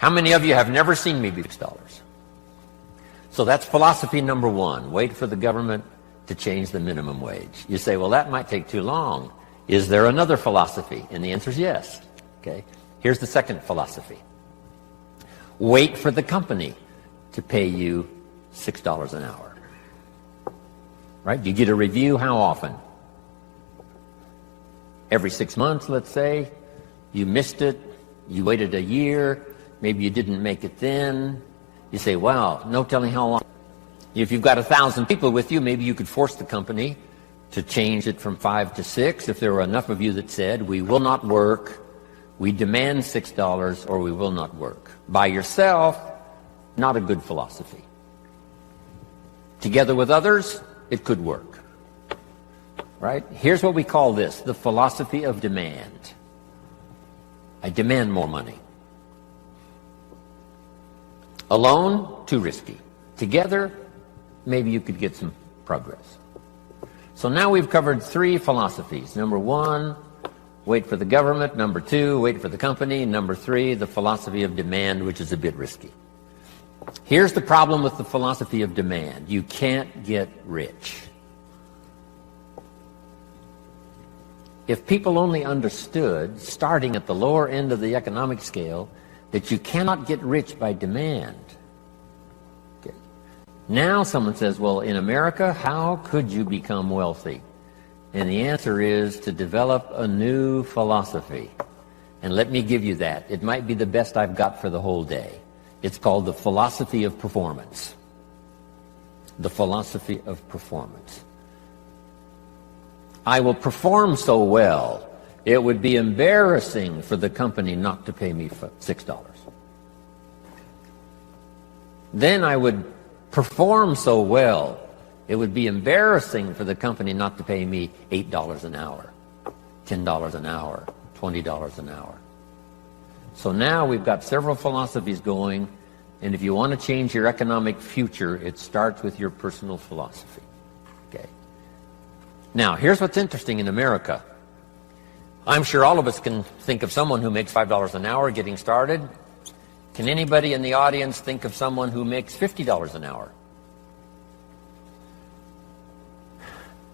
How many of you have never seen me be $6? So that's philosophy number one. Wait for the government to change the minimum wage. You say, well, that might take too long. Is there another philosophy? And the answer is yes. Okay. Here's the second philosophy. Wait for the company to pay you $6 an hour. Right? You get a review how often? Every 6 months, let's say. You missed it. You waited a year. Maybe you didn't make it then. You say, wow, no telling how long. If you've got 1,000 people with you, maybe you could force the company to change it from 5 to 6 if there were enough of you that said, we will not work, we demand $6, or we will not work. By yourself, not a good philosophy. Together with others, it could work. Right? Here's what we call this, the philosophy of demand. I demand more money. Alone, too risky. Together, maybe you could get some progress. So now we've covered 3 philosophies. Number 1, wait for the government. Number 2, wait for the company. Number 3, the philosophy of demand, which is a bit risky. Here's the problem with the philosophy of demand. You can't get rich. If people only understood, starting at the lower end of the economic scale, that you cannot get rich by demand. Okay. Now someone says, well, in America, how could you become wealthy? And the answer is to develop a new philosophy. And let me give you that. It might be the best I've got for the whole day. It's called the philosophy of performance. The philosophy of performance. I will perform so well, it would be embarrassing for the company not to pay me $6. Then I would perform so well, it would be embarrassing for the company not to pay me $8 an hour, $10 an hour, $20 an hour. So now we've got several philosophies going, and if you want to change your economic future, it starts with your personal philosophy. Okay. Now, here's what's interesting in America. I'm sure all of us can think of someone who makes $5 an hour getting started. Can anybody in the audience think of someone who makes $50 an hour?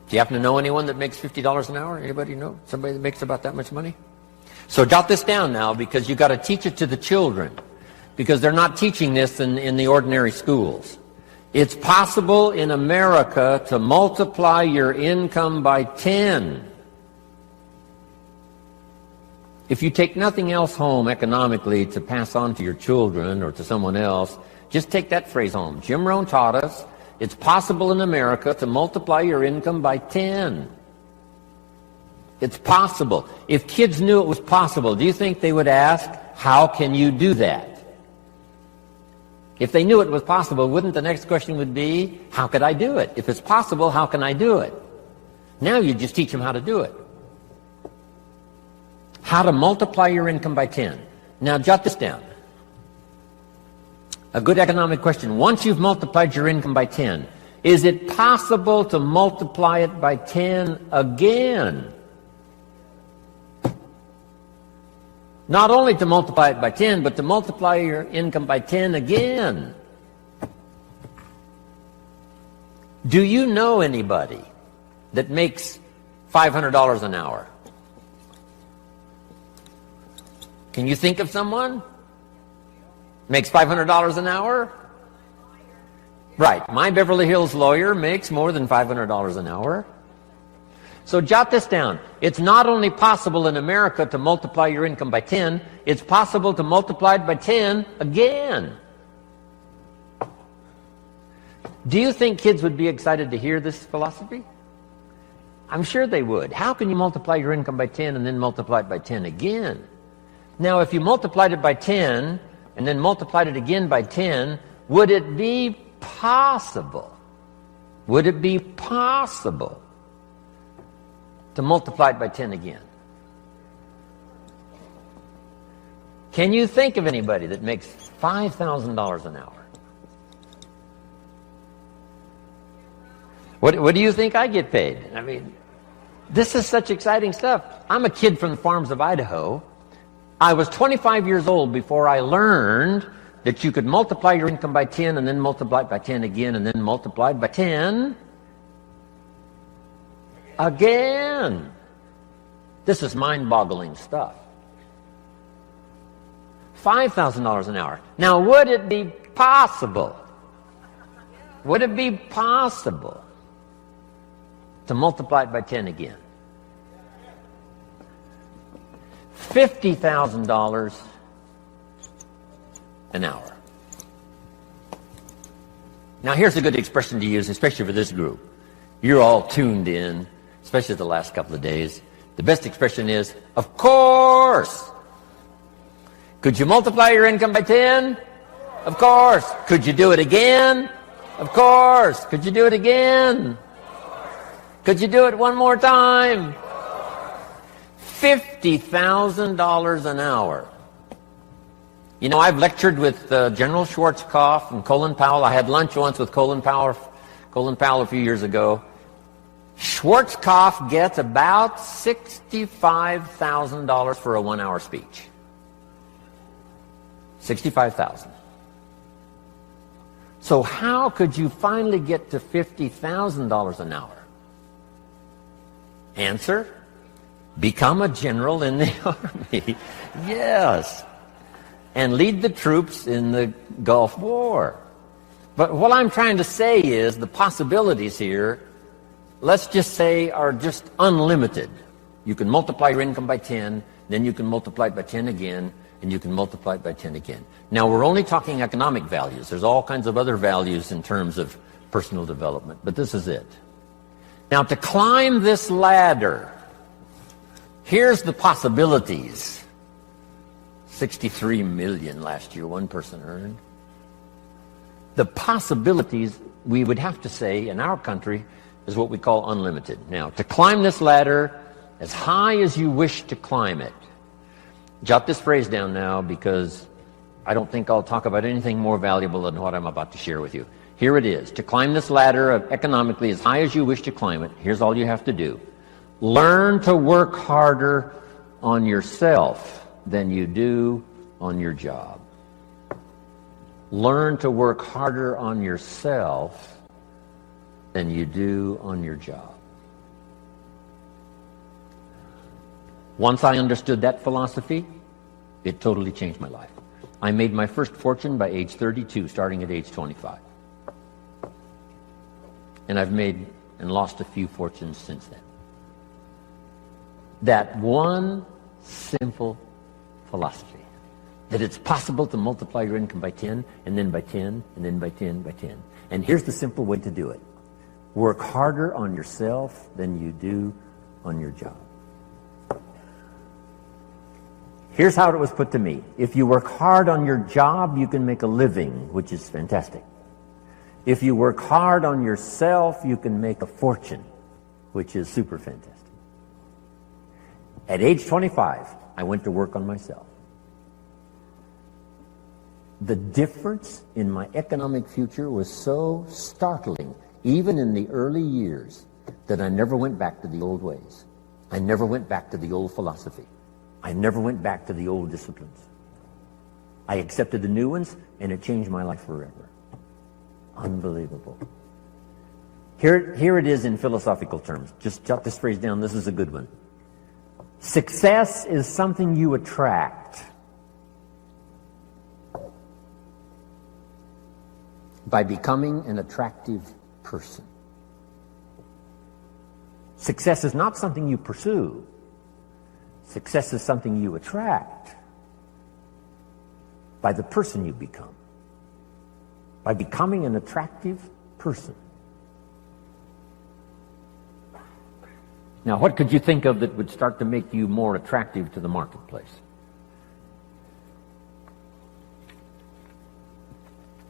Do you happen to know anyone that makes $50 an hour? Anybody know somebody that makes about that much money? So jot this down now, because you've got to teach it to the children, because they're not teaching this in the ordinary schools. It's possible in America to multiply your income by 10. If you take nothing else home economically to pass on to your children or to someone else, just take that phrase home. Jim Rohn taught us it's possible in America to multiply your income by 10. It's possible. If kids knew it was possible, do you think they would ask, how can you do that? If they knew it was possible, wouldn't the next question would be, how could I do it? If it's possible, how can I do it? Now you just teach them how to do it. How to multiply your income by 10. Now jot this down. A good economic question. Once you've multiplied your income by 10, is it possible to multiply it by 10 again? Not only to multiply it by 10, but to multiply your income by 10 again. Do you know anybody that makes $500 an hour? Can you think of someone? Makes $500 an hour? Right. My Beverly Hills lawyer makes more than $500 an hour. So jot this down. It's not only possible in America to multiply your income by 10, it's possible to multiply it by 10 again. Do you think kids would be excited to hear this philosophy? I'm sure they would. How can you multiply your income by 10 and then multiply it by 10 again? Now, if you multiplied it by 10 and then multiplied it again by 10, would it be possible? Would it be possible to multiply it by 10 again? Can you think of anybody that makes $5,000 an hour? What do you think I get paid? I mean, this is such exciting stuff. I'm a kid from the farms of Idaho. I was 25 years old before I learned that you could multiply your income by 10 and then multiply it by 10 again and then multiply it by 10 again. This is mind-boggling stuff. $5,000 an hour. Now, would it be possible? Would it be possible to multiply it by 10 again? $50,000 an hour. Now, here's a good expression to use, especially for this group. You're all tuned in, especially the last couple of days. The best expression is, of course. Could you multiply your income by 10? Of course. Could you do it again? Of course. Could you do it again? Could you do it one more time? $50,000 an hour. You know, I've lectured with General Schwarzkopf and Colin Powell. I had lunch once with Colin Powell a few years ago. Schwarzkopf gets about $65,000 for a 1-hour speech. $65,000. So how could you finally get to $50,000 an hour? Answer: become a general in the Army. Yes. And lead the troops in the Gulf War. But what I'm trying to say is the possibilities here, let's just say, are just unlimited. You can multiply your income by 10, then you can multiply it by 10 again, and you can multiply it by 10 again. Now, we're only talking economic values. There's all kinds of other values in terms of personal development, but this is it. Now, to climb this ladder, here's the possibilities. 63 million last year, one person earned. The possibilities, we would have to say, in our country, is what we call unlimited. Now, to climb this ladder as high as you wish to climb it. Jot this phrase down now, because I don't think I'll talk about anything more valuable than what I'm about to share with you. Here it is. To climb this ladder economically as high as you wish to climb it, here's all you have to do. Learn to work harder on yourself than you do on your job. Learn to work harder on yourself than you do on your job. Once I understood that philosophy, it totally changed my life. I made my first fortune by age 32, starting at age 25. And I've made and lost a few fortunes since then. That one simple philosophy, that it's possible to multiply your income by 10, and then by 10, and then by 10, by 10. And here's the simple way to do it. Work harder on yourself than you do on your job. Here's how it was put to me. If you work hard on your job, you can make a living, which is fantastic. If you work hard on yourself, you can make a fortune, which is super fantastic. At age 25, I went to work on myself. The difference in my economic future was so startling, even in the early years, that I never went back to the old ways. I never went back to the old philosophy. I never went back to the old disciplines. I accepted the new ones, and it changed my life forever. Unbelievable. Here it is in philosophical terms. Just jot this phrase down. This is a good one. Success is something you attract by becoming an attractive person. Success is not something you pursue. Success is something you attract by the person you become, by becoming an attractive person. Now, what could you think of that would start to make you more attractive to the marketplace?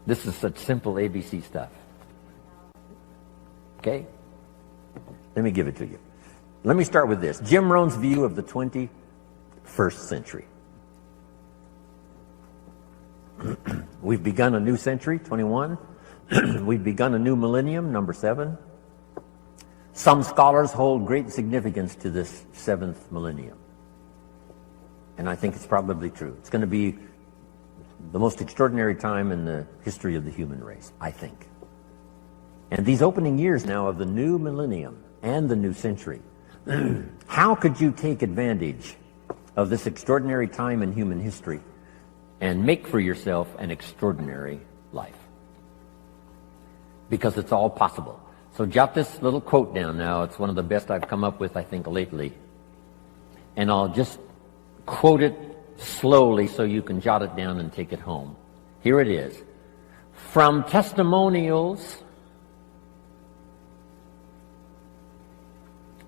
This is such simple ABC stuff. Okay? Let me give it to you. Let me start with this. Jim Rohn's view of the 21st century. We've begun a new century, 21. We've begun a new millennium, number 7. Some scholars hold great significance to this 7th millennium. And I think it's probably true. It's going to be the most extraordinary time in the history of the human race, I think. And these opening years now of the new millennium and the new century, how could you take advantage of this extraordinary time in human history and make for yourself an extraordinary life? Because it's all possible. So jot this little quote down now. It's one of the best I've come up with, I think, lately. And I'll just quote it slowly so you can jot it down and take it home. Here it is. From testimonials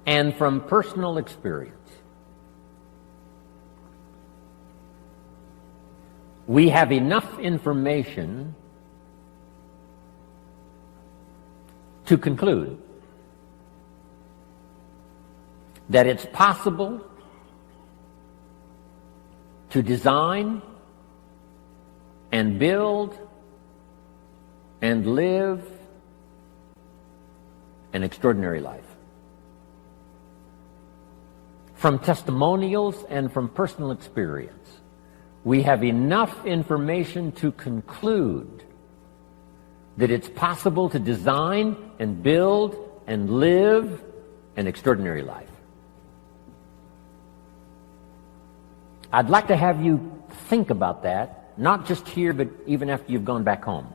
and from personal experience, we have enough information to conclude that it's possible to design and build and live an extraordinary life. From testimonials and from personal experience, we have enough information to conclude that it's possible to design and build and live an extraordinary life. I'd like to have you think about that, not just here, but even after you've gone back home.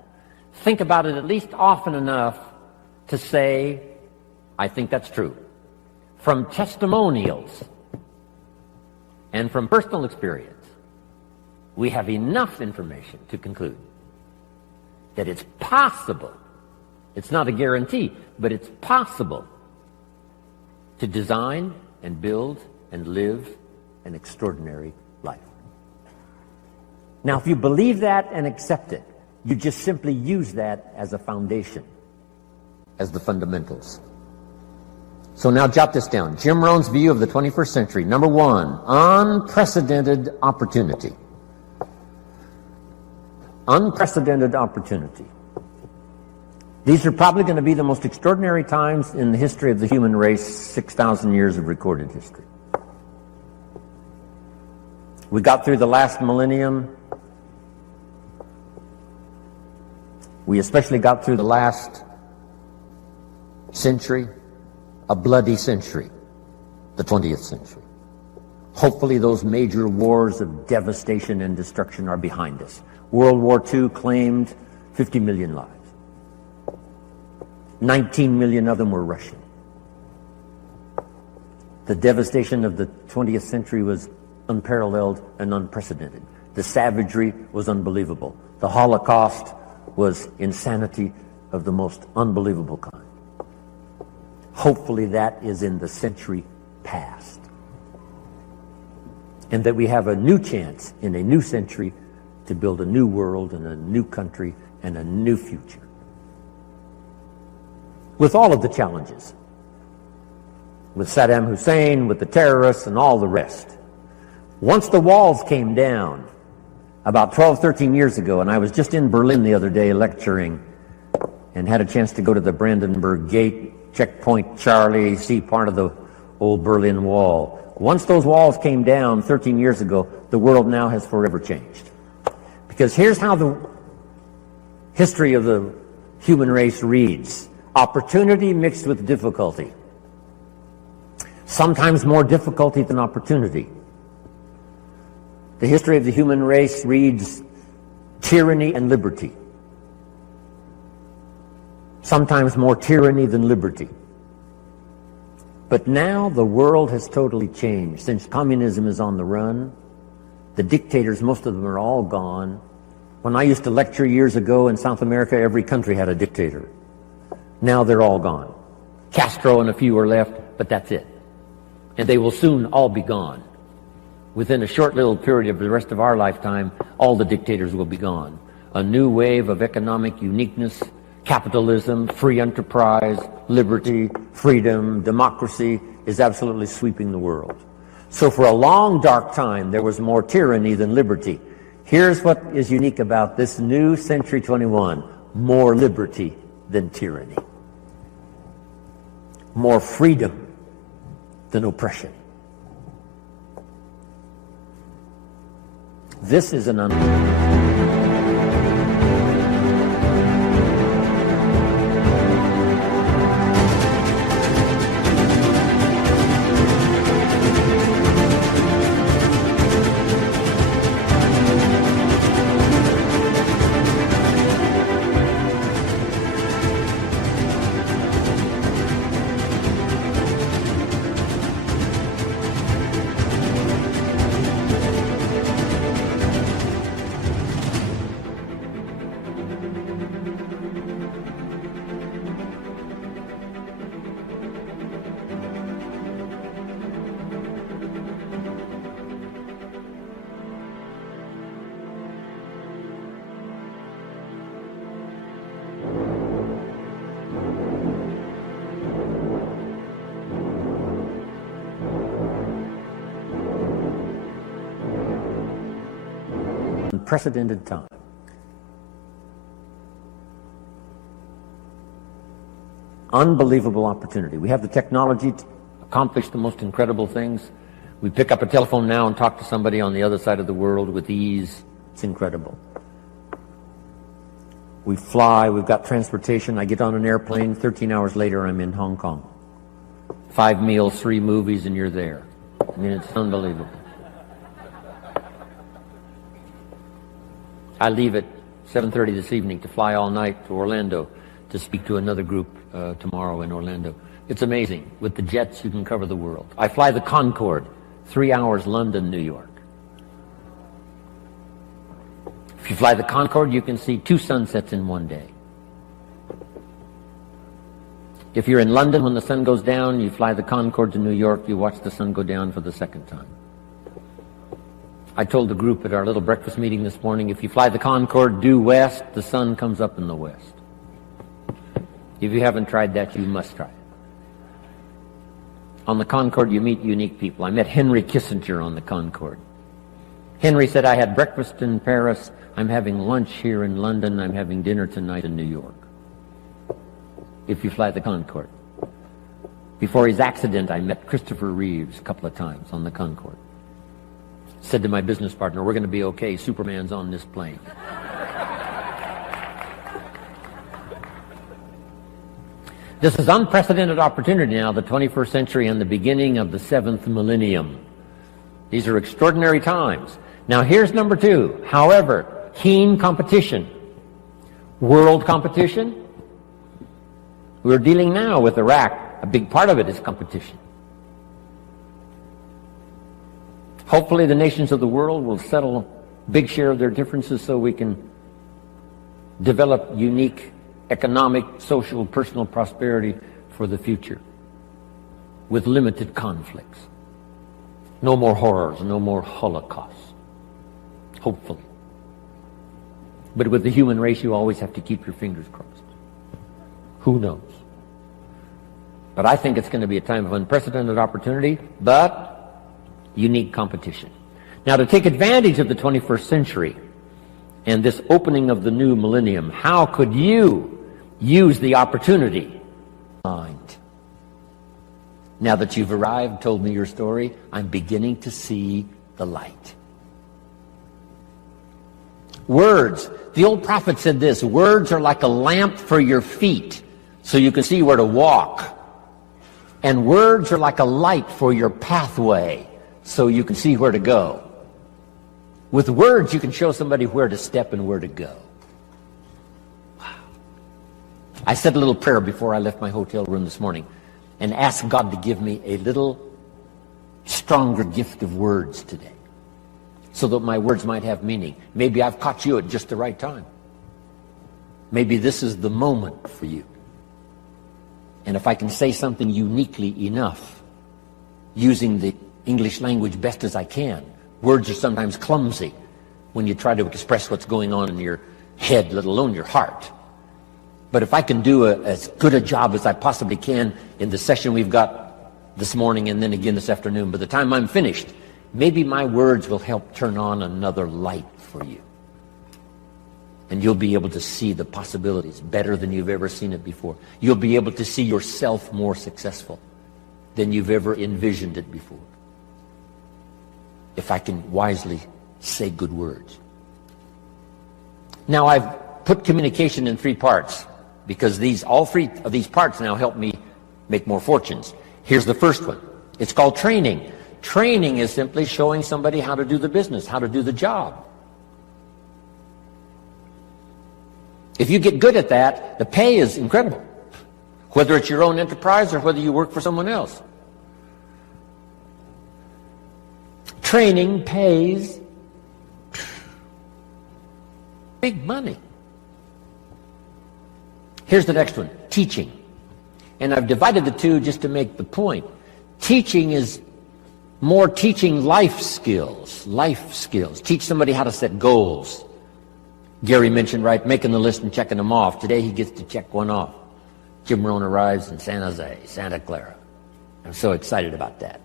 Think about it at least often enough to say, I think that's true. From testimonials and from personal experience, we have enough information to conclude that it's possible, it's not a guarantee, but it's possible to design and build and live an extraordinary life. Now, if you believe that and accept it, you just simply use that as a foundation, as the fundamentals. So now jot this down. Jim Rohn's view of the 21st century. Number one, unprecedented opportunity. Unprecedented opportunity. These are probably going to be the most extraordinary times in the history of the human race, 6,000 years of recorded history. We got through the last millennium. We especially got through the last century, a bloody century, the 20th century. Hopefully those major wars of devastation and destruction are behind us. World War II claimed 50 million lives. 19 million of them were Russian. The devastation of the 20th century was unparalleled and unprecedented. The savagery was unbelievable. The Holocaust was insanity of the most unbelievable kind. Hopefully that is in the century past. And that we have a new chance in a new century to build a new world and a new country and a new future. With all of the challenges. With Saddam Hussein, with the terrorists, and all the rest. Once the walls came down, about 12, 13 years ago, and I was just in Berlin the other day lecturing and had a chance to go to the Brandenburg Gate, Checkpoint Charlie, see part of the old Berlin Wall. Once those walls came down 13 years ago, the world now has forever changed. Because here's how the history of the human race reads. Opportunity mixed with difficulty. Sometimes more difficulty than opportunity. The history of the human race reads tyranny and liberty. Sometimes more tyranny than liberty. But now the world has totally changed. Since communism is on the run, the dictators, most of them are all gone. When I used to lecture years ago in South America, every country had a dictator. Now they're all gone. Castro and a few are left, but that's it. And they will soon all be gone. Within a short little period of the rest of our lifetime, all the dictators will be gone. A new wave of economic uniqueness, capitalism, free enterprise, liberty, freedom, democracy is absolutely sweeping the world. So for a long, dark time, there was more tyranny than liberty. Here's what is unique about this new Century 21. More liberty than tyranny. More freedom than oppression. This is an unprecedented time. Unbelievable opportunity. We have the technology to accomplish the most incredible things. We pick up a telephone now and talk to somebody on the other side of the world with ease. It's incredible. We fly, we've got transportation. I get on an airplane, 13 hours later I'm in Hong Kong. 5 meals, 3 movies, and you're there. I mean, it's unbelievable. I leave at 7:30 this evening to fly all night to Orlando to speak to another group tomorrow in Orlando. It's amazing. With the jets, you can cover the world. I fly the Concorde, 3 hours London, New York. If you fly the Concorde, you can see 2 sunsets in one day. If you're in London when the sun goes down, you fly the Concorde to New York, you watch the sun go down for the second time. I told the group at our little breakfast meeting this morning, if you fly the Concorde due west, the sun comes up in the west. If you haven't tried that, you must try it. On the Concorde, you meet unique people. I met Henry Kissinger on the Concorde. Henry said, I had breakfast in Paris, I'm having lunch here in London, I'm having dinner tonight in New York. If you fly the Concorde. Before his accident, I met Christopher Reeves a couple of times on the Concorde. Said to my business partner, we're going to be okay, Superman's on this plane. This is unprecedented opportunity now, the 21st century and the beginning of the 7th millennium. These are extraordinary times. Now here's number 2. However, keen competition. World competition. We're dealing now with Iraq. A big part of it is competition. Hopefully the nations of the world will settle a big share of their differences so we can develop unique economic, social, personal prosperity for the future with limited conflicts. No more horrors, no more holocausts. Hopefully. But with the human race, you always have to keep your fingers crossed. Who knows? But I think it's going to be a time of unprecedented opportunity, but unique competition. Now, to take advantage of the 21st century and this opening of the new millennium, how could you use the opportunity? Now that you've arrived, told me your story, I'm beginning to see the light. Words. The old prophet said this, words are like a lamp for your feet, so you can see where to walk. And words are like a light for your pathway, so you can see where to go. With words, you can show somebody where to step and where to go. Wow. I said a little prayer before I left my hotel room this morning and asked God to give me a little stronger gift of words today so that my words might have meaning. Maybe I've caught you at just the right time. Maybe this is the moment for you. And if I can say something uniquely enough, using the English language best as I can. Words are sometimes clumsy when you try to express what's going on in your head, let alone your heart. But if I can do as good a job as I possibly can in the session we've got this morning and then again this afternoon, by the time I'm finished, maybe my words will help turn on another light for you. And you'll be able to see the possibilities better than you've ever seen it before. You'll be able to see yourself more successful than you've ever envisioned it before. If I can wisely say good words. Now, I've put communication in 3 parts because all 3 of these parts now help me make more fortunes. Here's the first one. It's called training. Training is simply showing somebody how to do the business, how to do the job. If you get good at that, the pay is incredible, whether it's your own enterprise or whether you work for someone else. Training pays big money. Here's the next one, teaching. And I've divided the 2 just to make the point. Teaching is more teaching life skills. Life skills. Teach somebody how to set goals. Gary mentioned, right, making the list and checking them off. Today he gets to check one off. Jim Rohn arrives in San Jose, Santa Clara. I'm so excited about that.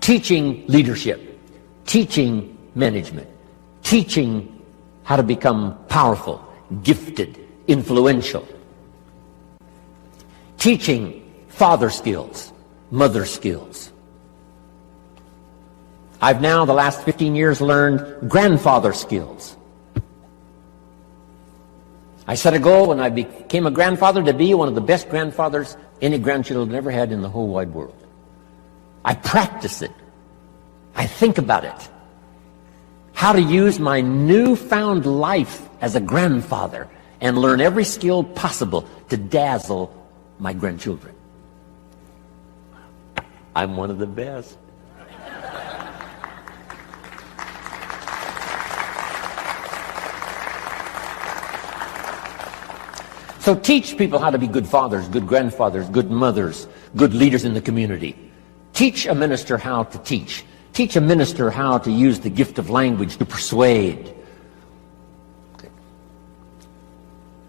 Teaching leadership. Teaching management. Teaching how to become powerful, gifted, influential. Teaching father skills, mother skills. I've now, the last 15 years, learned grandfather skills. I set a goal when I became a grandfather to be one of the best grandfathers any grandchildren ever had in the whole wide world. I practice it. I think about it. How to use my newfound life as a grandfather and learn every skill possible to dazzle my grandchildren. I'm one of the best. So teach people how to be good fathers, good grandfathers, good mothers, good leaders in the community. Teach a minister how to teach. Teach a minister how to use the gift of language to persuade. Okay.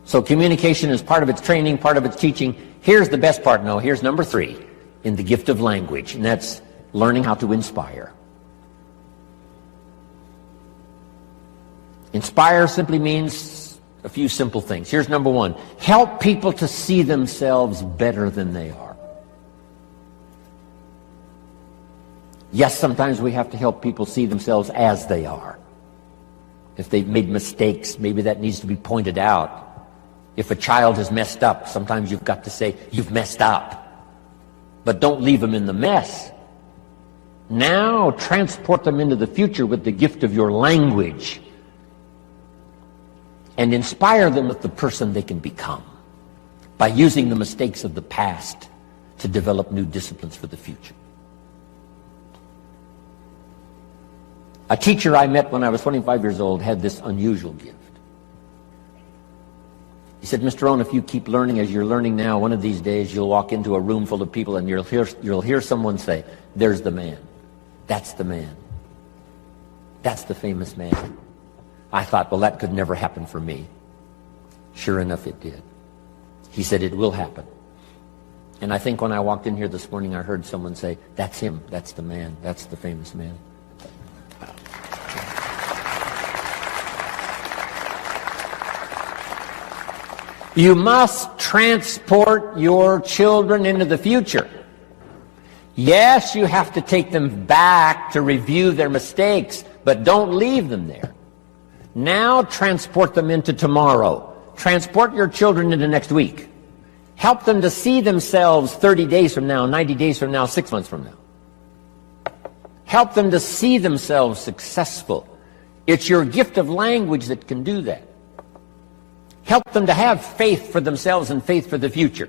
So communication is part of its training, part of its teaching. Here's the best part. No, here's number 3 in the gift of language, and that's learning how to inspire. Inspire simply means a few simple things. Here's number 1. Help people to see themselves better than they are. Yes, sometimes we have to help people see themselves as they are. If they've made mistakes, maybe that needs to be pointed out. If a child has messed up, sometimes you've got to say, you've messed up. But don't leave them in the mess. Now transport them into the future with the gift of your language and inspire them with the person they can become by using the mistakes of the past to develop new disciplines for the future. A teacher I met when I was 25 years old had this unusual gift. He said, Mr. Rohn, if you keep learning as you're learning now, one of these days you'll walk into a room full of people and you'll hear someone say, there's the man. That's the man. That's the famous man. I thought, well, that could never happen for me. Sure enough, it did. He said, it will happen. And I think when I walked in here this morning, I heard someone say, that's him. That's the man. That's the famous man. You must transport your children into the future. Yes, you have to take them back to review their mistakes, but don't leave them there. Now transport them into tomorrow. Transport your children into next week. Help them to see themselves 30 days from now, 90 days from now, 6 months from now. Help them to see themselves successful. It's your gift of language that can do that. Help them to have faith for themselves and faith for the future.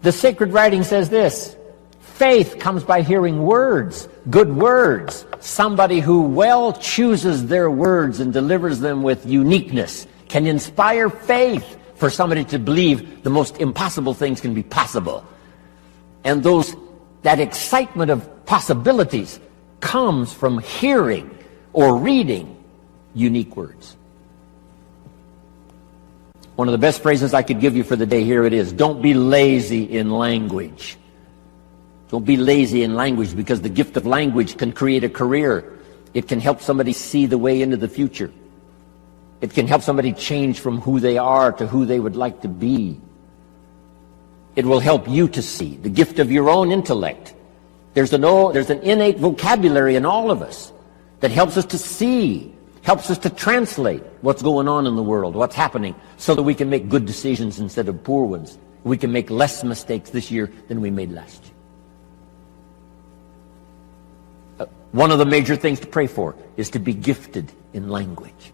The sacred writing says this, faith comes by hearing words, good words. Somebody who well chooses their words and delivers them with uniqueness can inspire faith for somebody to believe the most impossible things can be possible. And that excitement of possibilities comes from hearing or reading unique words. One of the best phrases I could give you for the day, here it is. Don't be lazy in language. Don't be lazy in language, because the gift of language can create a career. It can help somebody see the way into the future. It can help somebody change from who they are to who they would like to be. It will help you to see the gift of your own intellect There's an innate vocabulary in all of us that helps us to see, helps us to translate what's going on in the world, what's happening, so that we can make good decisions instead of poor ones. We can make less mistakes this year than we made last year. One of the major things to pray for is to be gifted in language,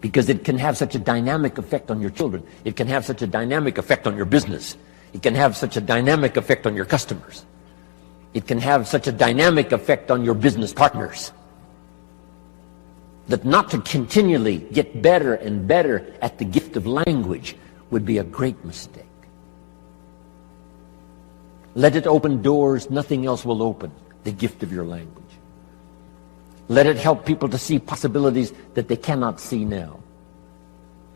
because it can have such a dynamic effect on your children. It can have such a dynamic effect on your business. It can have such a dynamic effect on your customers. It can have such a dynamic effect on your business partners that not to continually get better and better at the gift of language would be a great mistake. Let it open doors nothing else will open, the gift of your language. Let it help people to see possibilities that they cannot see now.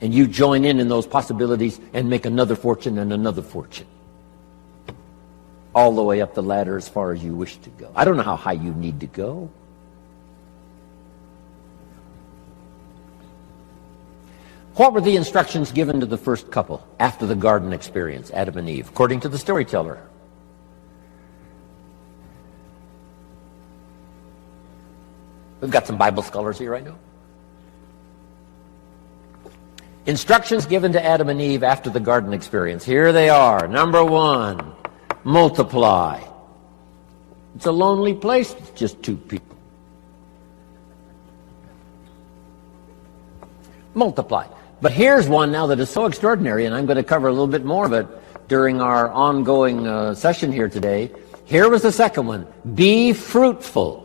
And you join in those possibilities and make another fortune and another fortune, all the way up the ladder as far as you wish to go. I don't know how high you need to go. What were the instructions given to the first couple after the garden experience, Adam and Eve, according to the storyteller? We've got some Bible scholars here right now. Instructions given to Adam and Eve after the garden experience. Here they are. Number 1, multiply. It's a lonely place. It's just 2 people. Multiply. But here's one now that is so extraordinary, and I'm going to cover a little bit more of it during our ongoing session here today. Here was the second one. Be fruitful.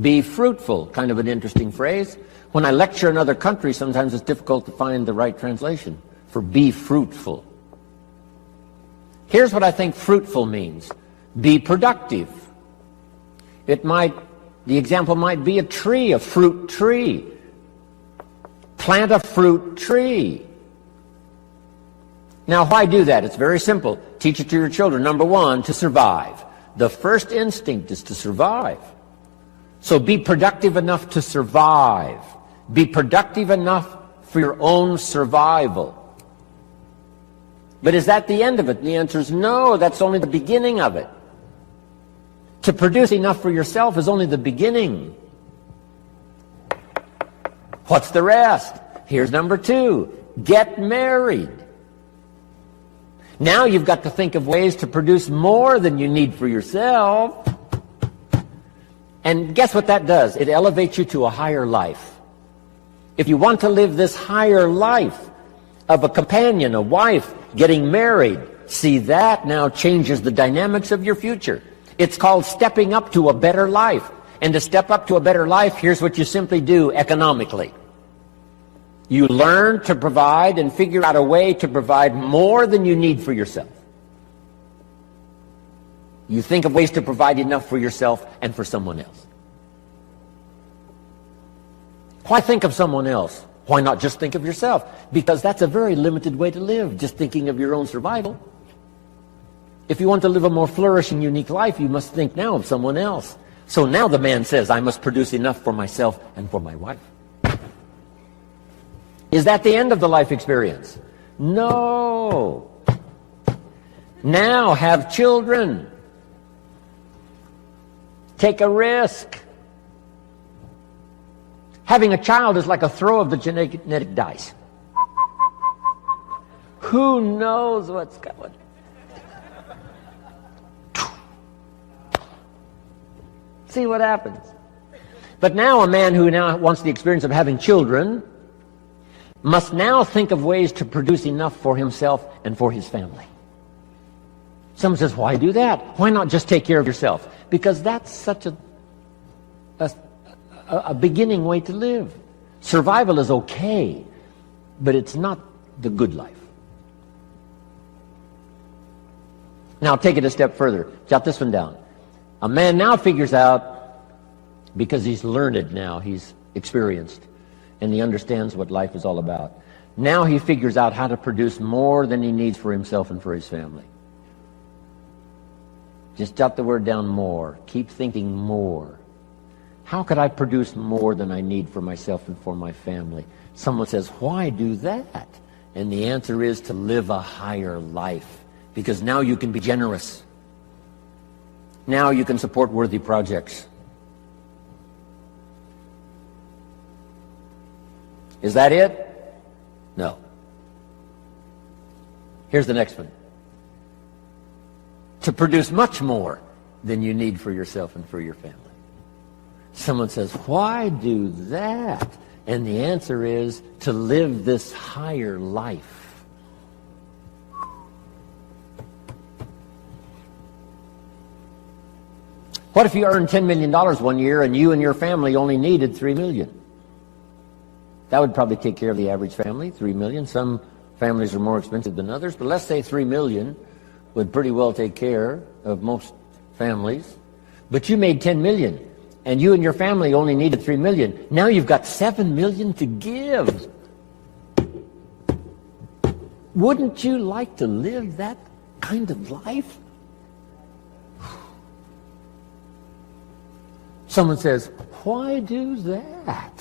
Be fruitful. Kind of an interesting phrase. When I lecture in other countries, sometimes it's difficult to find the right translation for be fruitful. Here's what I think fruitful means. Be productive. The example might be a tree, a fruit tree. Plant a fruit tree. Now, why do that? It's very simple. Teach it to your children. Number 1, to survive. The first instinct is to survive. So be productive enough to survive. Be productive enough for your own survival. But is that the end of it? The answer is no, that's only the beginning of it. To produce enough for yourself is only the beginning. What's the rest? Here's number 2. Get married. Now you've got to think of ways to produce more than you need for yourself. And guess what that does? It elevates you to a higher life. If you want to live this higher life of a companion, a wife, getting married, see, that now changes the dynamics of your future. It's called stepping up to a better life. And to step up to a better life, here's what you simply do economically. You learn to provide and figure out a way to provide more than you need for yourself. You think of ways to provide enough for yourself and for someone else. Why think of someone else? Why not just think of yourself? Because that's a very limited way to live, just thinking of your own survival. If you want to live a more flourishing, unique life, you must think now of someone else. So now the man says, I must produce enough for myself and for my wife. Is that the end of the life experience? No. Now have children. Take a risk. Having a child is like a throw of the genetic dice. Who knows what's going? See what happens. But now a man who now wants the experience of having children must now think of ways to produce enough for himself and for his family. Someone says, why do that? Why not just take care of yourself? Because that's such a beginning way to live. Survival is okay, but it's not the good life. Now take it a step further. Jot this one down. A man now figures out, because he's learned now, he's experienced, and he understands what life is all about. Now he figures out how to produce more than he needs for himself and for his family. Just jot the word down, more. Keep thinking more. How could I produce more than I need for myself and for my family? Someone says, why do that? And the answer is to live a higher life. Because now you can be generous. Now you can support worthy projects. Is that it? No. Here's the next one. To produce much more than you need for yourself and for your family. Someone says, why do that? And the answer is to live this higher life. What if you earned $10 million one year and you and your family only needed $3 million? That would probably take care of the average family, $3 million. Some families are more expensive than others, but let's say $3 million would pretty well take care of most families. But you made $10 million, and you and your family only needed $3 million. Now you've got $7 million to give. Wouldn't you like to live that kind of life? Someone says, why do that?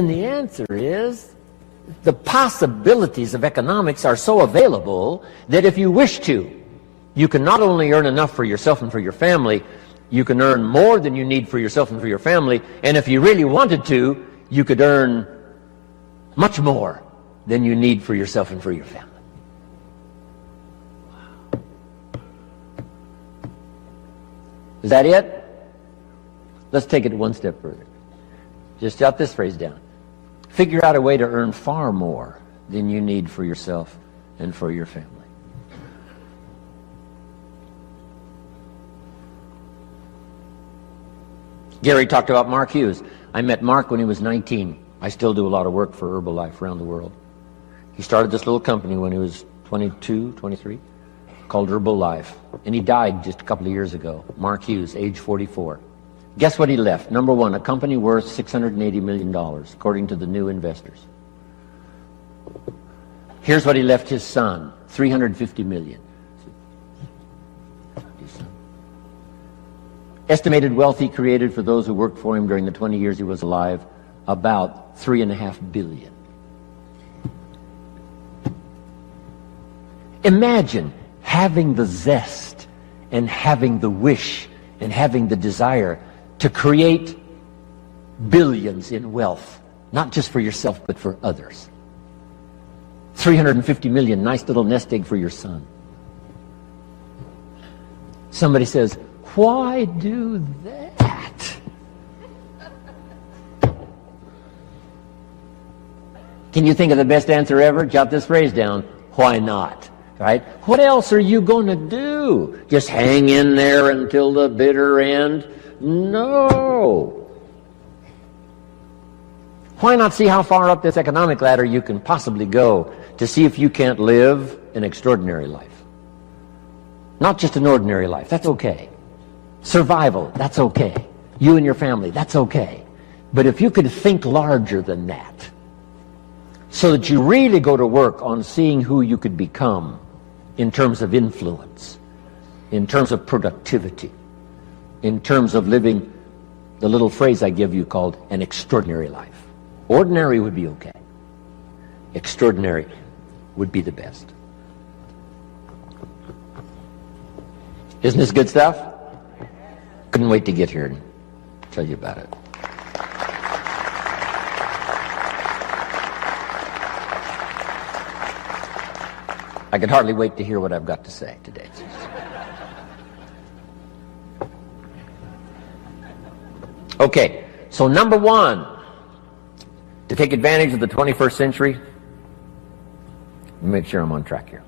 And the answer is the possibilities of economics are so available that if you wish to, you can not only earn enough for yourself and for your family, you can earn more than you need for yourself and for your family, and if you really wanted to, you could earn much more than you need for yourself and for your family. Wow. Is that it? Let's take it one step further. Just jot this phrase down. Figure out a way to earn far more than you need for yourself and for your family. Gary talked about Mark Hughes. I met Mark when he was 19. I still do a lot of work for Herbalife around the world. He started this little company when he was 22, 23. called Herbalife, and he died just a couple of years ago. Mark Hughes, age 44. Guess what he left? Number one, a company worth $680 million, according to the new investors. Here's what he left his son, $350 million. Estimated wealth he created for those who worked for him during the 20 years he was alive, about $3.5 billion. Imagine having the zest and having the wish and having the desire to create billions in wealth, not just for yourself, but for others. $350 million, nice little nest egg for your son. Somebody says, why do that? Can you think of the best answer ever? Jot this phrase down. Why not? Right? What else are you going to do? Just hang in there until the bitter end? No. Why not see how far up this economic ladder you can possibly go to see if you can't live an extraordinary life? Not just an ordinary life. That's okay. Survival, that's okay. You and your family, that's okay. But if you could think larger than that, so that you really go to work on seeing who you could become in terms of influence, in terms of productivity, in terms of living the little phrase I give you called an extraordinary life. Ordinary would be okay. Extraordinary would be the best. Isn't this good stuff? Couldn't wait to get here and tell you about it. I could hardly wait to hear what I've got to say today. Okay, so number one, to take advantage of the 21st century, make sure I'm on track here.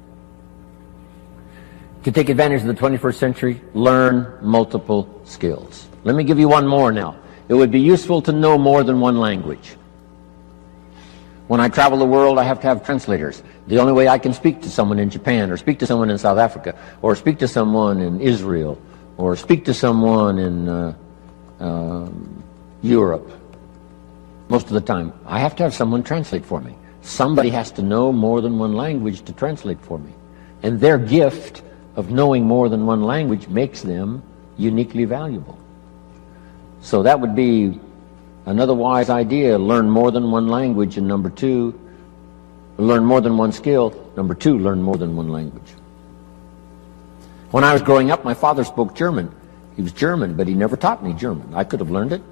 To take advantage of the 21st century, learn multiple skills. Let me give you one more now. It would be useful to know more than one language. When I travel the world, I have to have translators. The only way I can speak to someone in Japan, or speak to someone in South Africa, or speak to someone in Israel, or speak to someone in Europe, most of the time, I have to have someone translate for me. Somebody has to know more than one language to translate for me. And their gift of knowing more than one language makes them uniquely valuable. So that would be another wise idea. Learn more than one language. And number two, learn more than one skill. Number two, learn more than one language. When I was growing up, my father spoke German. He was German, but he never taught me German. I could have learned it.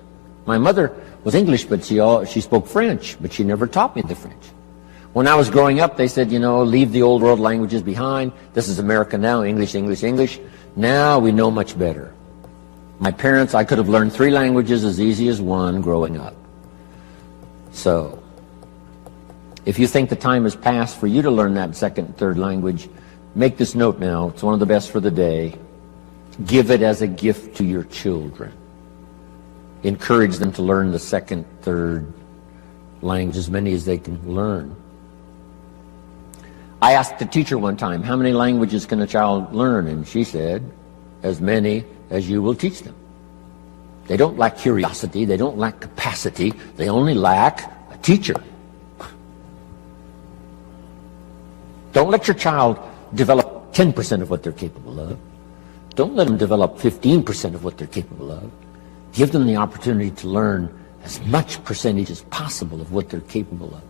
My mother was English, but she spoke French, but she never taught me the French. When I was growing up, they said, leave the old world languages behind. This is America now, English, English, English. Now we know much better. My parents, I could have learned 3 languages as easy as one growing up. So, if you think the time has passed for you to learn that second and third language, make this note now. It's one of the best for the day. Give it as a gift to your children. Encourage them to learn the second, third language, as many as they can learn. I asked a teacher one time, how many languages can a child learn? And she said, as many as you will teach them. They don't lack curiosity. They don't lack capacity. They only lack a teacher. Don't let your child develop 10% of what they're capable of. Don't let them develop 15% of what they're capable of. Give them the opportunity to learn as much percentage as possible of what they're capable of.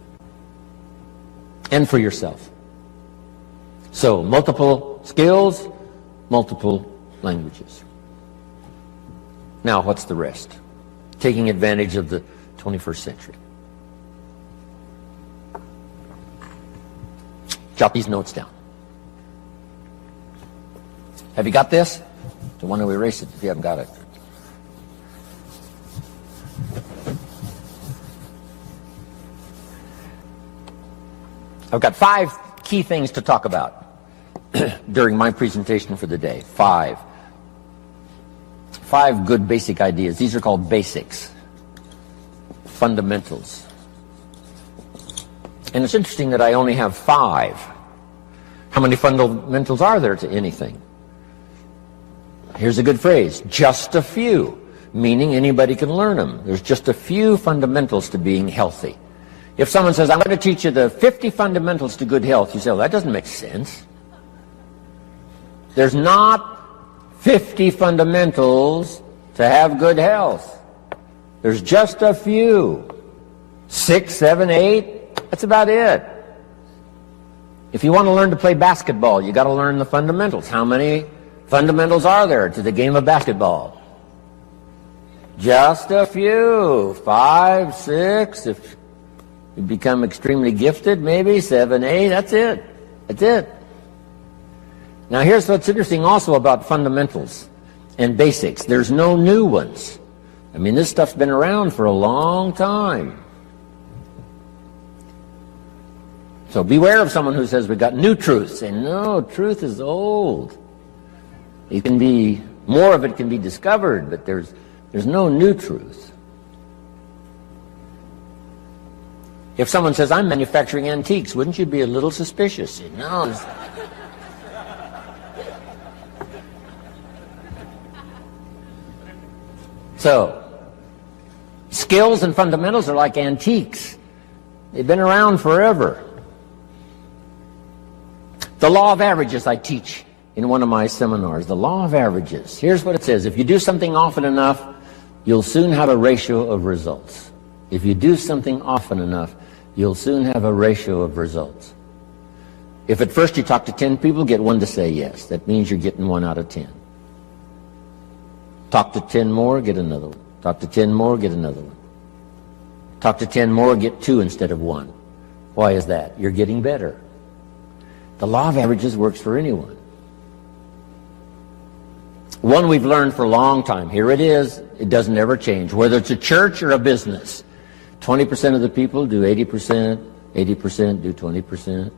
And for yourself. So, multiple skills, multiple languages. Now, what's the rest? Taking advantage of the 21st century. Jot these notes down. Have you got this? Don't want to erase it if you haven't got it. I've got 5 key things to talk about during my presentation for the day. 5 good basic ideas. These are called basics, fundamentals. And it's interesting that I only have 5. How many fundamentals are there to anything? Here's a good phrase, just a few, meaning anybody can learn them. There's just a few fundamentals to being healthy. If someone says, I'm going to teach you the 50 fundamentals to good health, you say, well, that doesn't make sense. There's not 50 fundamentals to have good health. There's just a few. 6, 7, 8, that's about it. If you want to learn to play basketball, you got to learn the fundamentals. How many fundamentals are there to the game of basketball? Just a few. 5, 6, if you become extremely gifted, maybe 7, 8, that's it. That's it. Now here's what's interesting also about fundamentals and basics. There's no new ones. I mean, this stuff's been around for a long time. So beware of someone who says we've got new truths. Say, no, truth is old. It can be, more of it can be discovered, but there's no new truth. If someone says, I'm manufacturing antiques, wouldn't you be a little suspicious? Say, no. So, skills and fundamentals are like antiques. They've been around forever. The law of averages I teach in one of my seminars. The law of averages. Here's what it says. If you do something often enough, you'll soon have a ratio of results. If you do something often enough, you'll soon have a ratio of results. If at first you talk to 10 people, get one to say yes. That means you're getting 1 out of 10. Talk to 10 more, get another one. Talk to 10 more, get another one. Talk to 10 more, get 2 instead of 1. Why is that? You're getting better. The law of averages works for anyone. One we've learned for a long time. Here it is. It doesn't ever change. Whether it's a church or a business. 20% of the people do 80%. 80% do 20%.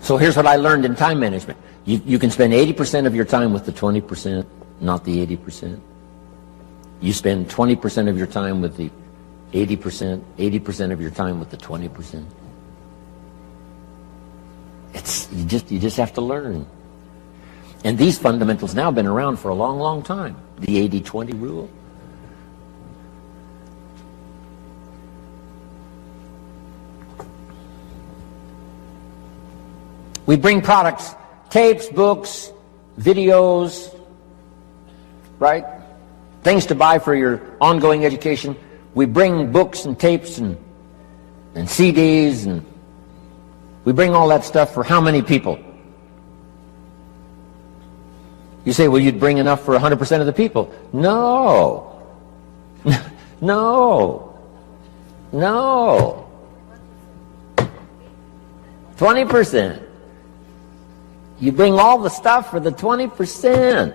So here's what I learned in time management. You can spend 80% of your time with the 20%, not the 80%. You spend 20% of your time with the 80%, 80% of your time with the 20%. You just have to learn. And these fundamentals now have been around for a long, long time. The 80-20 rule. We bring products, tapes, books, videos, right? Things to buy for your ongoing education. We bring books and tapes and CDs, and we bring all that stuff for how many people? You say, well, you'd bring enough for 100% of the people. No. No. No. 20%. You bring all the stuff for the 20%,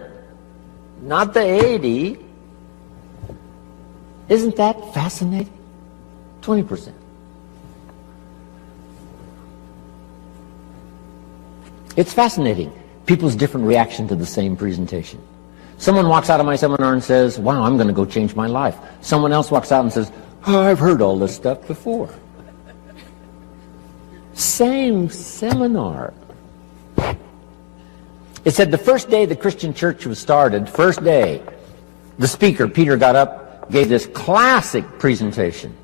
not the 80%. Isn't that fascinating? 20%. It's fascinating. People's different reaction to the same presentation. Someone walks out of my seminar and says, wow, I'm going to go change my life. Someone else walks out and says, oh, I've heard all this stuff before. Same seminar. It said the first day the Christian church was started, first day, the speaker, Peter, got up, gave this classic presentation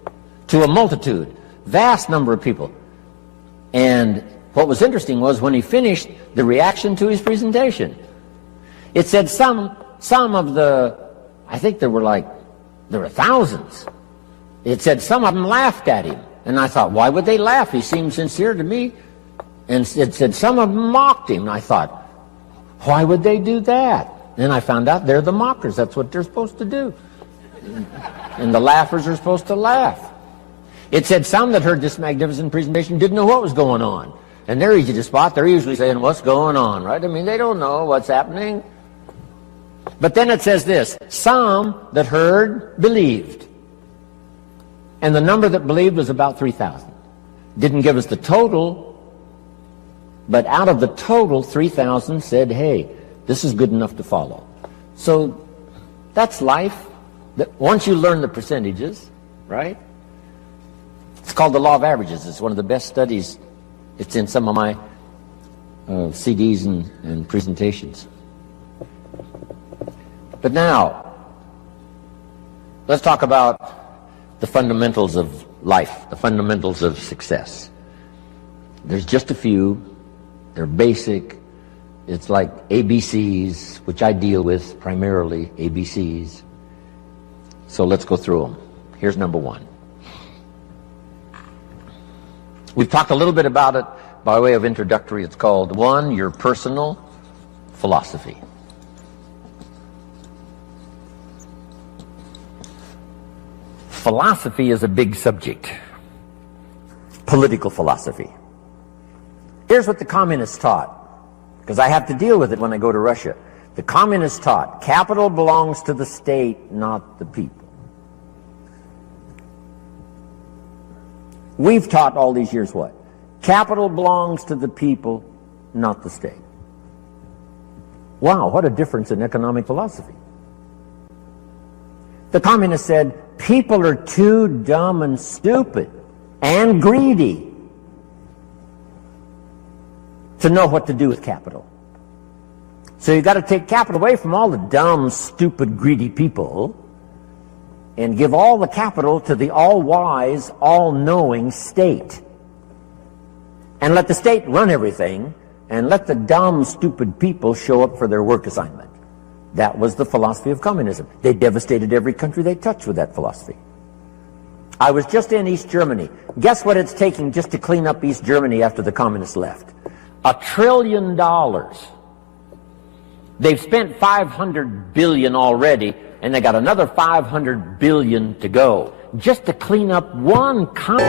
to a multitude, vast number of people. And what was interesting was when he finished, the reaction to his presentation. It said some of the, I think there were thousands. It said some of them laughed at him. And I thought, why would they laugh? He seemed sincere to me. And it said some of them mocked him. And I thought, why would they do that? And I found out they're the mockers. That's what they're supposed to do. And the laughers are supposed to laugh. It said some that heard this magnificent presentation didn't know what was going on. And they're easy to spot. They're usually saying, what's going on, right? I mean, they don't know what's happening. But then it says this, some that heard believed. And the number that believed was about 3,000. Didn't give us the total, but out of the total, 3,000 said, hey, this is good enough to follow. So that's life. Once you learn the percentages, right? It's called the law of averages. It's one of the best studies. It's in some of my CDs and presentations. But now, let's talk about the fundamentals of life, the fundamentals of success. There's just a few. They're basic. It's like ABCs, which I deal with primarily, ABCs. So let's go through them. Here's number one. We've talked a little bit about it by way of introductory. It's called, one, your personal philosophy. Philosophy is a big subject. Political philosophy. Here's what the communists taught, because I have to deal with it when I go to Russia. The communists taught, capital belongs to the state, not the people. We've taught all these years what? Capital belongs to the people, not the state. Wow, what a difference in economic philosophy. The communists said, people are too dumb and stupid and greedy to know what to do with capital. So you've got to take capital away from all the dumb, stupid, greedy people and give all the capital to the all-wise, all-knowing state. And let the state run everything, and let the dumb, stupid people show up for their work assignment. That was the philosophy of communism. They devastated every country they touched with that philosophy. I was just in East Germany. Guess what it's taking just to clean up East Germany after the communists left? $1 trillion. They've spent $500 billion already, and they got another $500 billion to go, just to clean up one country.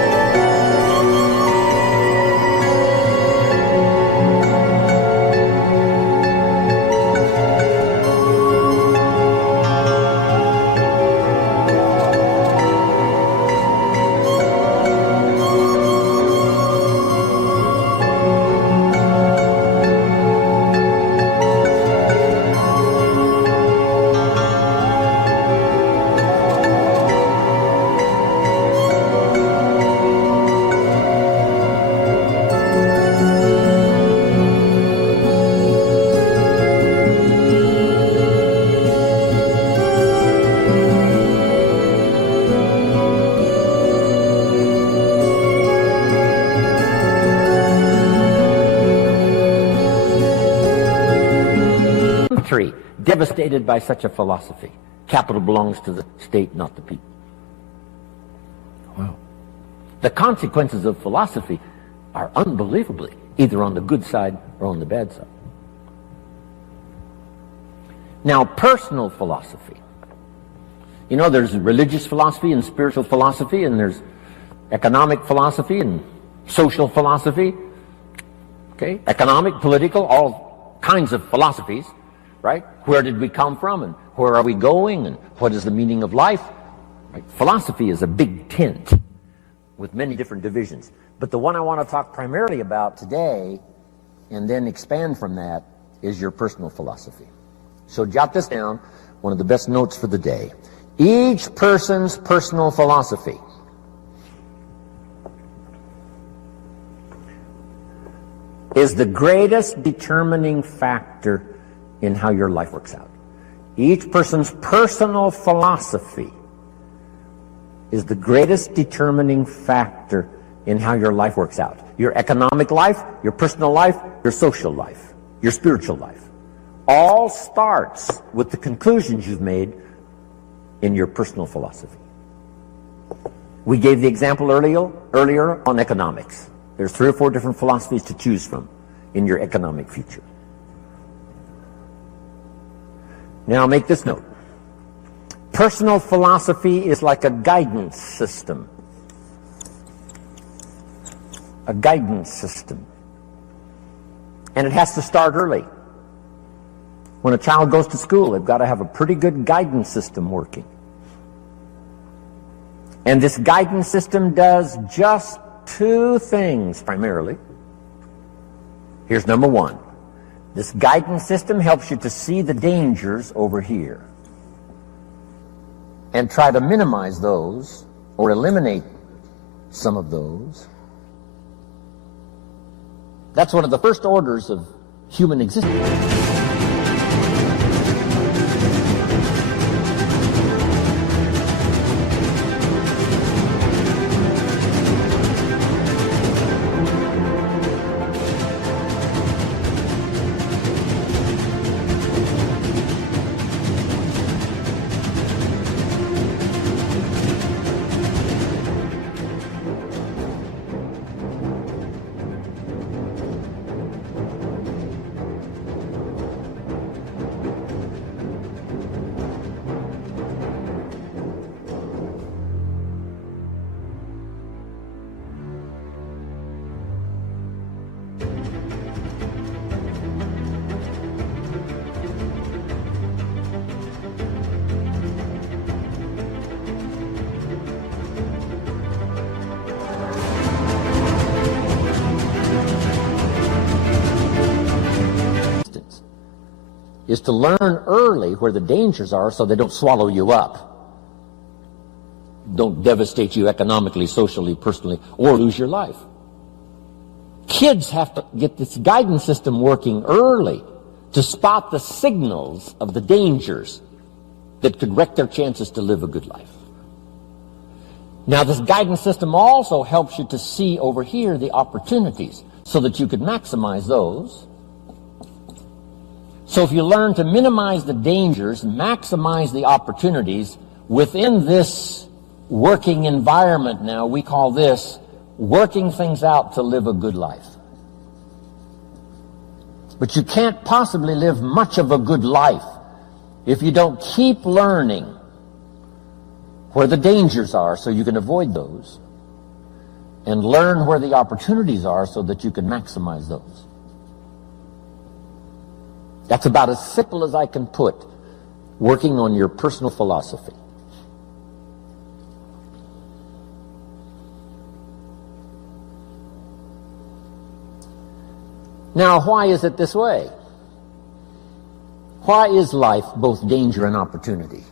Devastated by such a philosophy. Capital belongs to the state, not the people. Wow. The consequences of philosophy are unbelievably either on the good side or on the bad side. Now, personal philosophy. You know, there's religious philosophy and spiritual philosophy, and there's economic philosophy and social philosophy. Okay? Economic, political, all kinds of philosophies. Right? Where did we come from, and where are we going, and what is the meaning of life? Right? Philosophy is a big tent with many different divisions. But the one I want to talk primarily about today, and then expand from that, is your personal philosophy. So jot this down, one of the best notes for the day. Each person's personal philosophy is the greatest determining factor in how your life works out. Each person's personal philosophy is the greatest determining factor in how your life works out. Your economic life, your personal life, your social life, your spiritual life. All starts with the conclusions you've made in your personal philosophy. We gave the example earlier on economics. There's 3 or 4 different philosophies to choose from in your economic future. Now make this note. Personal philosophy is like a guidance system. A guidance system. And it has to start early. When a child goes to school, they've got to have a pretty good guidance system working. And this guidance system does just 2 things primarily. Here's number 1. This guidance system helps you to see the dangers over here. and try to minimize those or eliminate some of those. That's one of the first orders of human existence. Is to learn early where the dangers are so they don't swallow you up, don't devastate you economically, socially, personally, or lose your life. Kids have to get this guidance system working early to spot the signals of the dangers that could wreck their chances to live a good life. Now, this guidance system also helps you to see over here the opportunities so that you could maximize those. So if you learn to minimize the dangers, maximize the opportunities within this working environment now, we call this working things out to live a good life. But you can't possibly live much of a good life if you don't keep learning where the dangers are so you can avoid those, and learn where the opportunities are so that you can maximize those. That's about as simple as I can put working on your personal philosophy. Now, why is it this way? Why is life both danger and opportunity?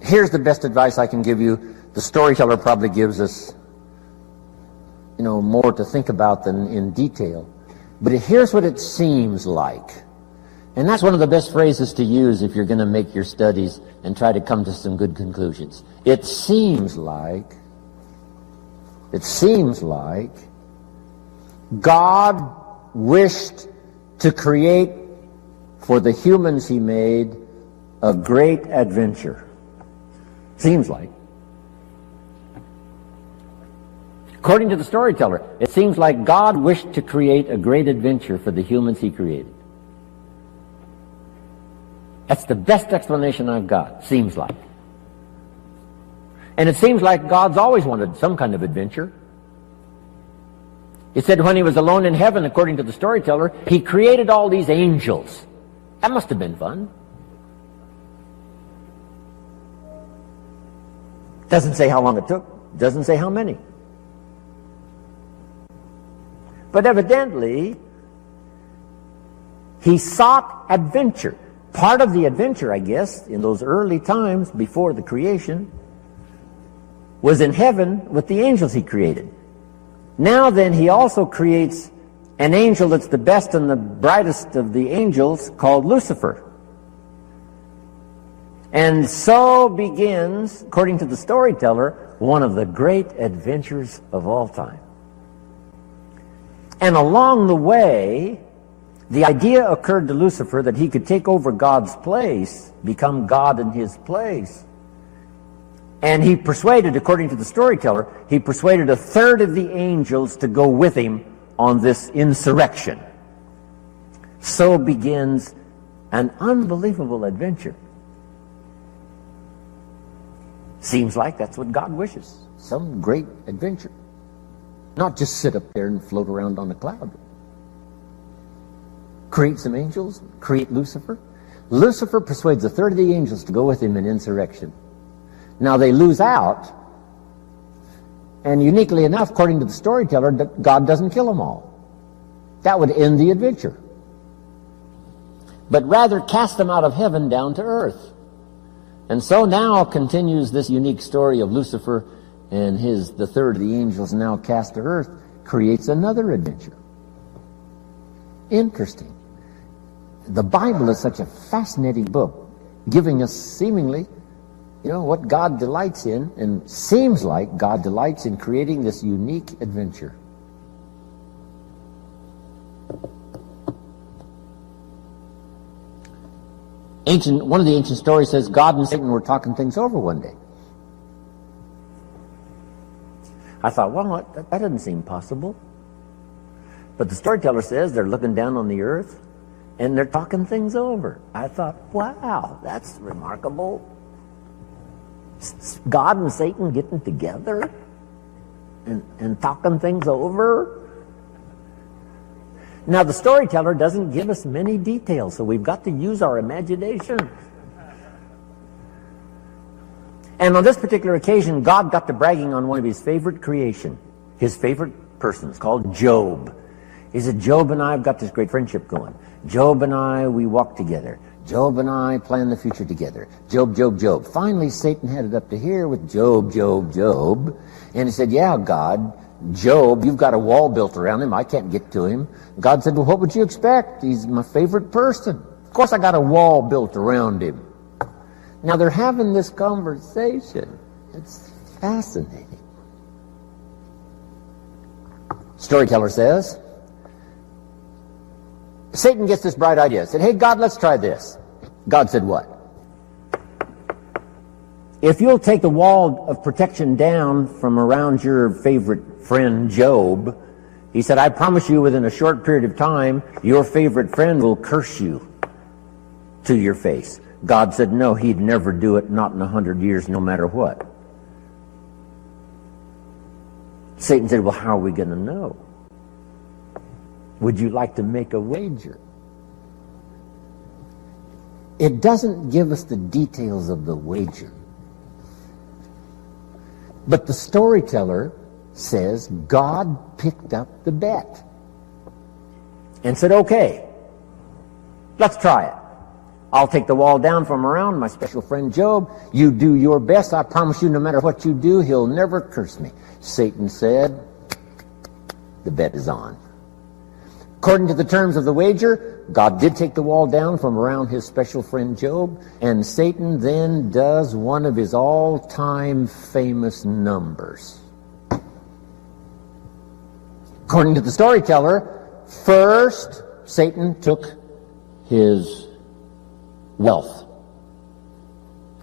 Here's the best advice I can give you. The storyteller probably gives us, more to think about than in detail. But here's what it seems like. And that's one of the best phrases to use if you're going to make your studies and try to come to some good conclusions. It seems like God wished to create for the humans he made a great adventure. Seems like. According to the storyteller, it seems like God wished to create a great adventure for the humans he created. That's the best explanation I've got, seems like. And it seems like God's always wanted some kind of adventure. It said when he was alone in heaven, according to the storyteller, he created all these angels. That must have been fun. Doesn't say how long it took. Doesn't say how many. But evidently, he sought adventure. Part of the adventure, I guess, in those early times before the creation, was in heaven with the angels he created. Now then, he also creates an angel that's the best and the brightest of the angels, called Lucifer. And so begins, according to the storyteller, one of the great adventures of all time. And along the way, the idea occurred to Lucifer that he could take over God's place, become God in his place. And he persuaded, according to the storyteller, he persuaded a third of the angels to go with him on this insurrection. So begins an unbelievable adventure. Seems like that's what God wishes, some great adventure. Not just sit up there and float around on a cloud. Create some angels, create Lucifer. Lucifer persuades a third of the angels to go with him in insurrection. Now they lose out, and uniquely enough, according to the storyteller, God doesn't kill them all. That would end the adventure. But rather cast them out of heaven down to earth. And so now continues this unique story of Lucifer and the third of the angels now cast to earth, creates another adventure. Interesting. The Bible is such a fascinating book, giving us seemingly, what God delights in, and seems like God delights in creating this unique adventure. One of the ancient stories says God and Satan were talking things over one day. I thought, well, that doesn't seem possible. But the storyteller says they're looking down on the earth and they're talking things over. I thought, wow, that's remarkable. God and Satan getting together and talking things over. Now, the storyteller doesn't give us many details, so we've got to use our imagination. And on this particular occasion, God got to bragging on one of his favorite creation, his favorite persons, called Job. He said, Job and I have got this great friendship going. Job and I, we walk together. Job and I plan the future together. Job, Job, Job. Finally, Satan had it up to here with Job, Job, Job. And he said, yeah, God, Job, you've got a wall built around him. I can't get to him. God said, well, what would you expect? He's my favorite person. Of course, I got a wall built around him. Now, they're having this conversation. It's fascinating. Storyteller says, Satan gets this bright idea. Said, hey, God, let's try this. God said what? If you'll take the wall of protection down from around your favorite friend Job, he said, I promise you within a short period of time, your favorite friend will curse you to your face. God said, no, he'd never do it, not in 100 years, no matter what. Satan said, well, how are we going to know? Would you like to make a wager? It doesn't give us the details of the wager. But the storyteller says God picked up the bet and said, okay, let's try it. I'll take the wall down from around my special friend Job. You do your best. I promise you, no matter what you do, he'll never curse me. Satan said, the bet is on. According to the terms of the wager, God did take the wall down from around his special friend Job, and Satan then does one of his all-time famous numbers. According to the storyteller, first Satan took his wealth,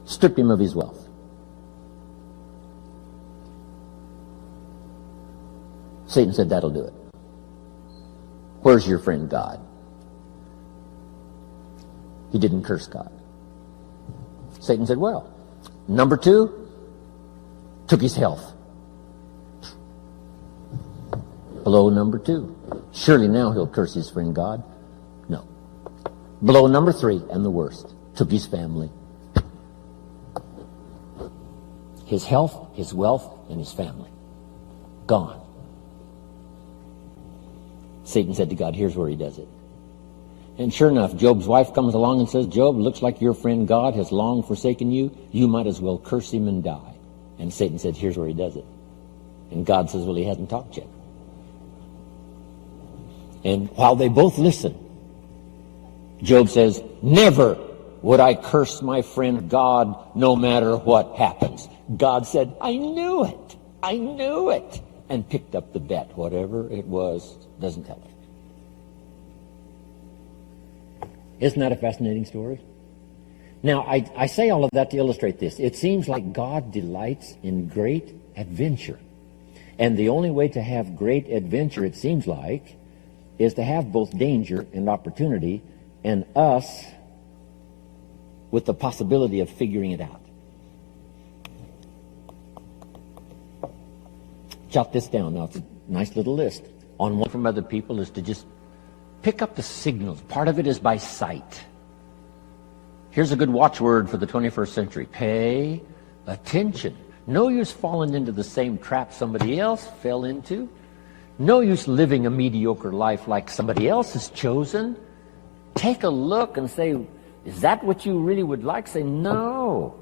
stripped him of his wealth. Satan said, that'll do it. Where's your friend God? He didn't curse God. Satan said, well, number two, took his health. Blow number two. Surely now he'll curse his friend God. No. Blow number three, and the worst, took his family. His health, his wealth, and his family. Gone. Satan said to God, here's where he does it. And sure enough, Job's wife comes along and says, Job, looks like your friend God has long forsaken you. You might as well curse him and die. And Satan said, here's where he does it. And God says, well, he hasn't talked yet. And while they both listen, Job says, never would I curse my friend God no matter what happens. God said, I knew it. I knew it. And picked up the bet. Whatever it was, doesn't tell it. Isn't that a fascinating story? Now, I say all of that to illustrate this. It seems like God delights in great adventure. And the only way to have great adventure, it seems like, is to have both danger and opportunity, and us with the possibility of figuring it out. Jot this down. Now, it's a nice little list. On one from other people is to just pick up the signals. Part of it is by sight. Here's a good watchword for the 21st century. Pay attention. No use falling into the same trap somebody else fell into. No use living a mediocre life like somebody else has chosen. Take a look and say, is that what you really would like? Say, no.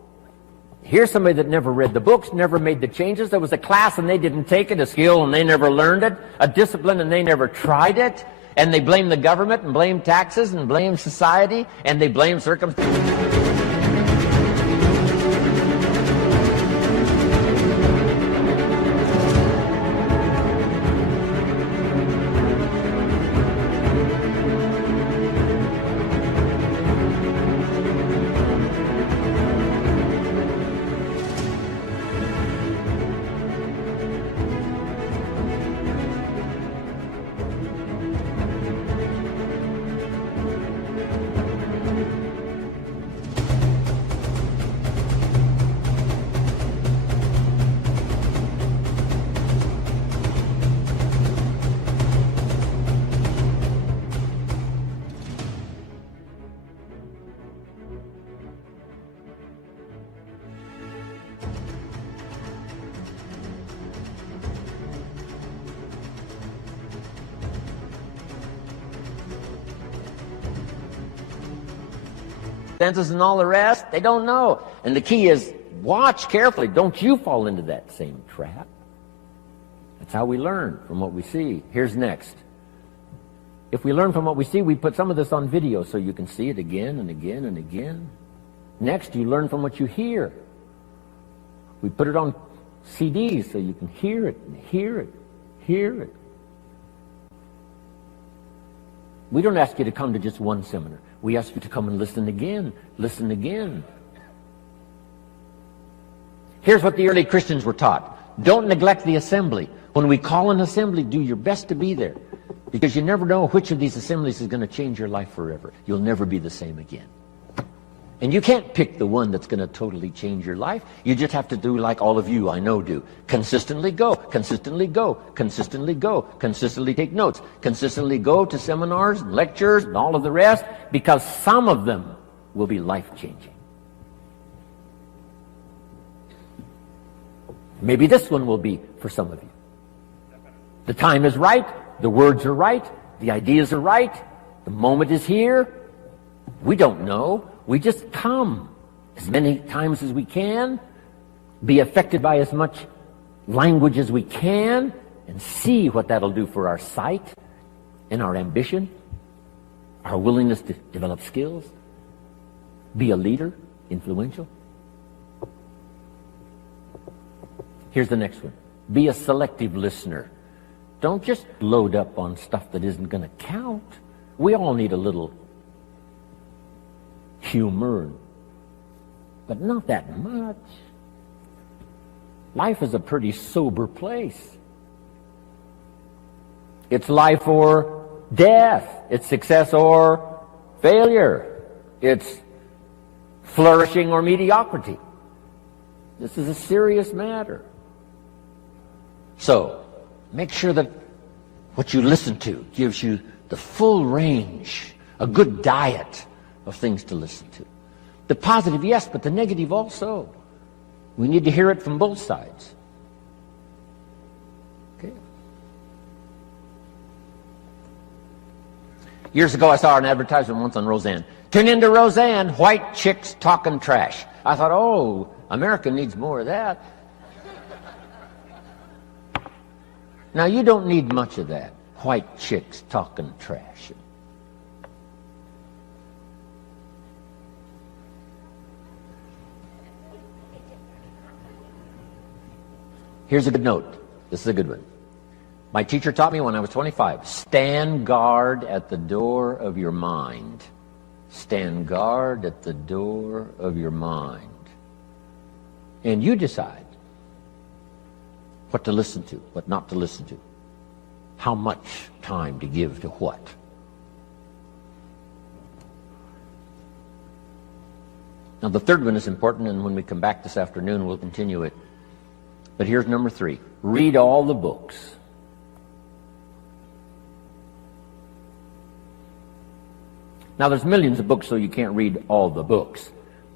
Here's somebody that never read the books, never made the changes. There was a class and they didn't take it, a skill and they never learned it, a discipline and they never tried it. And they blame the government and blame taxes and blame society and they blame circumstances. And all the rest, they don't know. And the key is, watch carefully. Don't you fall into that same trap. That's how we learn, from what we see. Here's next. If we learn from what we see, we put some of this on video so you can see it again and again and again. Next, you learn from what you hear. We put it on CDs so you can hear it and hear it, hear it. We don't ask you to come to just one seminar. We ask you to come and listen again, listen again. Here's what the early Christians were taught. Don't neglect the assembly. When we call an assembly, do your best to be there. Because you never know which of these assemblies is going to change your life forever. You'll never be the same again. And you can't pick the one that's going to totally change your life. You just have to do like all of you I know do. Consistently go, consistently go, consistently go, consistently take notes, consistently go to seminars and lectures and all of the rest, because some of them will be life-changing. Maybe this one will be for some of you. The time is right, the words are right, the ideas are right, the moment is here. We don't know. We just come as many times as we can, be affected by as much language as we can, and see what that'll do for our sight and our ambition, our willingness to develop skills, be a leader, influential. Here's the next one. Be a selective listener. Don't just load up on stuff that isn't going to count. We all need a little humor, but not that much. Life is a pretty sober place. It's life or death. It's success or failure. It's flourishing or mediocrity. This is a serious matter. So, make sure that what you listen to gives you the full range, a good diet of things to listen to. The positive, yes, but the negative also. We need to hear it from both sides. Okay. Years ago, I saw an advertisement once on Roseanne. Tune into Roseanne, white chicks talking trash. I thought, oh, America needs more of that. Now, you don't need much of that. White chicks talking trash. Here's a good note. This is a good one. My teacher taught me when I was 25. Stand guard at the door of your mind. Stand guard at the door of your mind. And you decide what to listen to, what not to listen to. How much time to give to what. Now, the third one is important, and when we come back this afternoon, we'll continue it. But here's number 3. Read all the books. Now, there's millions of books, so you can't read all the books.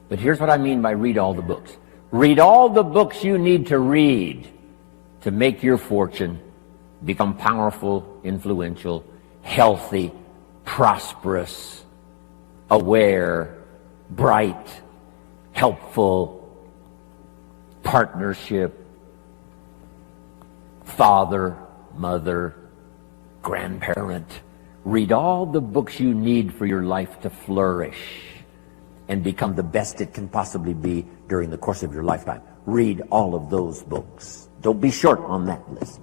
But here's what I mean by read all the books. Read all the books you need to read to make your fortune, become powerful, influential, healthy, prosperous, aware, bright, helpful, partnership, father, mother, grandparent. Read all the books you need for your life to flourish and become the best it can possibly be during the course of your lifetime. Read all of those books. Don't be short on that list.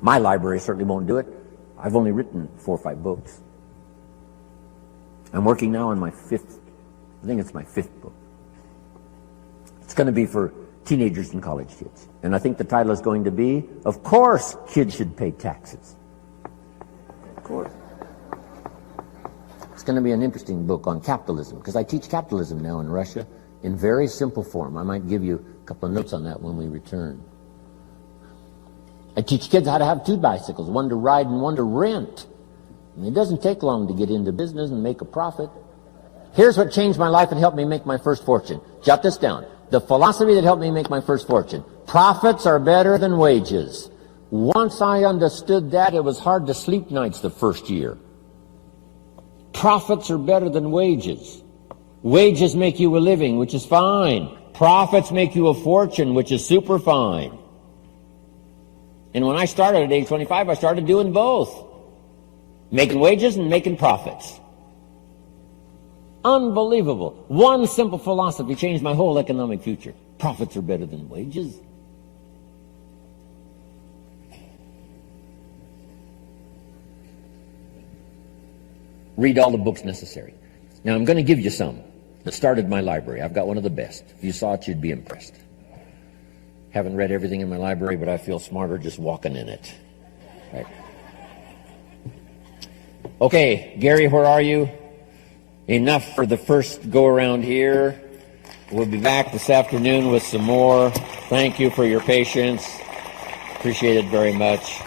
My library certainly won't do it. I've only written 4 or 5 books. I'm working now on my 5th. I think it's my 5th book. It's going to be for teenagers and college kids. And I think the title is going to be, of course, kids should pay taxes. Of course. It's going to be an interesting book on capitalism, because I teach capitalism now in Russia in very simple form. I might give you a couple of notes on that when we return. I teach kids how to have 2 bicycles, one to ride and one to rent. And it doesn't take long to get into business and make a profit. Here's what changed my life and helped me make my first fortune. Jot this down. The philosophy that helped me make my first fortune. Profits are better than wages. Once I understood that, it was hard to sleep nights the first year. Profits are better than wages. Wages make you a living, which is fine. Profits make you a fortune, which is super fine. And when I started at age 25, I started doing both. Making wages and making profits. Unbelievable. One simple philosophy changed my whole economic future. Profits are better than wages. Read all the books necessary. Now, I'm going to give you some that started my library. I've got one of the best. If you saw it, you'd be impressed. Haven't read everything in my library, but I feel smarter just walking in it. Right. Okay, Gary, where are you? Enough for the first go-around here. We'll be back this afternoon with some more. Thank you for your patience. Appreciate it very much.